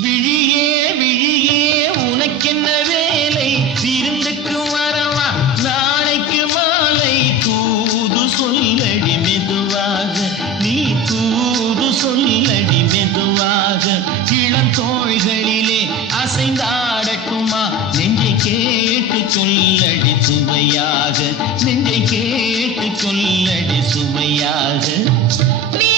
விழியே விழியே உனக்கென்ன வேலை? சிருந்துக்கு வரவா? நாளைக்கு மாலை. தூது சொல்லடி மெதுவாக. நீ தூது சொல்லடி மெதுவாக. இளந்தோள்களிலே அசைந்தாடட்டுமா? நெஞ்சை கேட்டு சொல்லடி சுவையாக. நெஞ்சை கேட்டு சொல்லடி சுவையாக. நீ